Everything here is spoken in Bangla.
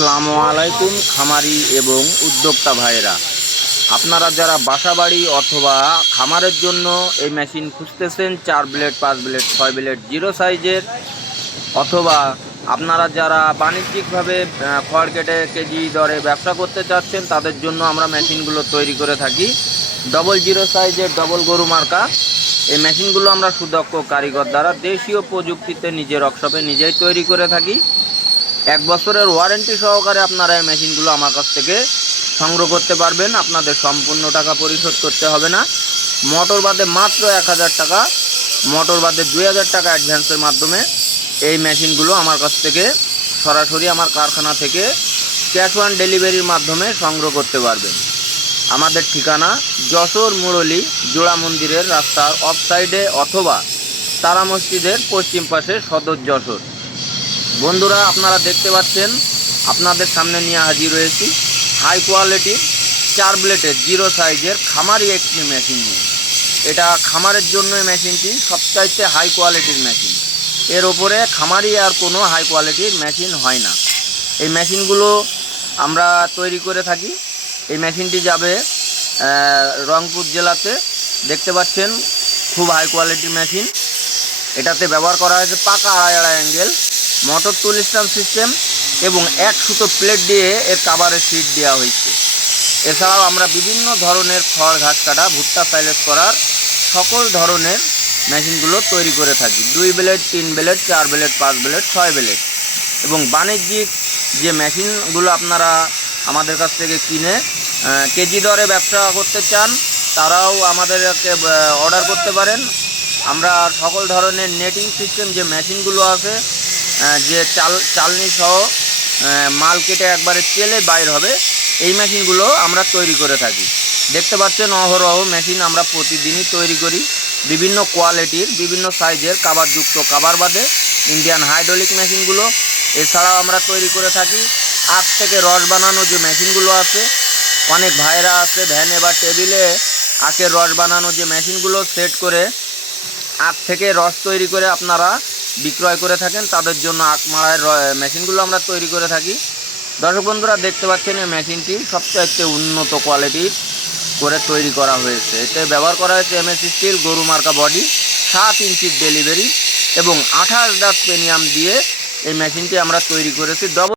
আসসালামু আলাইকুম খামারি এবং উদ্যোক্তা ভাইয়েরা, আপনারা যারা বাসাবাড়ি অথবা খামারের জন্য এই মেশিন খুঁজতেছেন 4 ব্লেড 5 ব্লেড 6 ব্লেড জিরো সাইজের, অথবা আপনারা যারা বাণিজ্যিকভাবে খড় কেটে কেজি দরে ব্যবসা করতে চাচ্ছেন তাদের জন্য আমরা মেশিনগুলো তৈরি করে থাকি। ডবল জিরো সাইজের ডবল গরু মার্কা এই মেশিনগুলো আমরা সুদক্ষ কারিগর দ্বারা দেশীয় প্রযুক্তিতে নিজের ওয়ার্কশপে নিজেই তৈরি করে থাকি। 1 বছরের ওয়ারেন্টি সহকারে আপনারা এই মেশিনগুলো আমার কাছ থেকে সংগ্রহ করতে পারবেন। আপনাদের সম্পূর্ণ টাকা পরিশোধ করতে হবে না। মোটর বাদে মাত্র 1000 টাকা, মোটর বাদে 2000 টাকা অ্যাডভান্সের মাধ্যমে এই মেশিনগুলো আমার কাছ থেকে সরাসরি আমার কারখানা থেকে ক্যাশ অন ডেলিভারির মাধ্যমে সংগ্রহ করতে পারবেন। আমাদের ঠিকানা যশোর মুরলী জোড়া মন্দিরের রাস্তার অফ সাইডে অথবা তারা মসজিদের পশ্চিম পাশে সদর যশোর। বন্ধুরা, আপনারা দেখতে পাচ্ছেন আপনাদের সামনে নিয়ে হাজির হয়েছি হাই কোয়ালিটির 4 ব্লেডের জিরো সাইজের খামারি একটি মেশিন নিয়ে। এটা খামারের জন্য মেশিনটি সবচাইতে হাই কোয়ালিটির মেশিন। এর ওপরে খামারি আর কোনো হাই কোয়ালিটির মেশিন হয় না। এই মেশিনগুলো আমরা তৈরি করে থাকি। এই মেশিনটি যাবে রংপুর জেলাতে। দেখতে পাচ্ছেন খুব হাই কোয়ালিটির মেশিন। এটাতে ব্যবহার করা হয়েছে পাকা আড়াই অ্যাঙ্গেল মোটর টুল স্ট্যান্ড সিস্টেম এবং 1 সুতো প্লেট দিয়ে এর কাভারের সিট দেওয়া হয়েছে। এছাড়াও আমরা বিভিন্ন ধরনের খড় ঘাস কাটা ভুট্টা সাইলেজ করার সকল ধরনের মেশিনগুলো তৈরি করে থাকি। 2 blade 3 blade 4 blade 5 blade 6 blade. এবং বাণিজ্যিক যে মেশিনগুলো আপনারা আমাদের কাছ থেকে কিনে কেজি দরে ব্যবসা করতে চান তারাও আমাদেরকে অর্ডার করতে পারেন। আমরা সকল ধরনের নেটিং সিস্টেম যে মেশিনগুলো আছে, যে চালনি সহ মাল কেটে একবারে চেলে বাইর হবে, এই মেশিনগুলো আমরা তৈরি করে থাকি। দেখতে পাচ্ছেন অহরহ মেশিন আমরা প্রতিদিনই তৈরি করি। বিভিন্ন কোয়ালিটির বিভিন্ন সাইজের কাভারযুক্ত কাভার বাদে ইন্ডিয়ান হাইড্রোলিক মেশিনগুলো এছাড়াও আমরা তৈরি করে থাকি। আখ থেকে রস বানানো যে মেশিনগুলো আছে, অনেক ভাইরা আছে ভ্যানে বা টেবিলে আখের রস বানানো যে মেশিনগুলো সেট করে আখ থেকে রস তৈরি করে আপনারা বিক্রয় করে থাকেন, তাদের জন্য আখ মারার মেশিনগুলো আমরা তৈরি করে থাকি। দর্শক বন্ধুরা, দেখতে পাচ্ছেন এই মেশিনটি সবচাইতে উন্নত কোয়ালিটির করে তৈরি করা হয়েছে। এতে ব্যবহার করা হয়েছে এমএস স্টিল গরু মার্কা বডি, 7 ইঞ্চির ডেলিভারি এবং 28 দাঁত প্রিমিয়াম দিয়ে এই মেশিনটি আমরা তৈরি করেছি।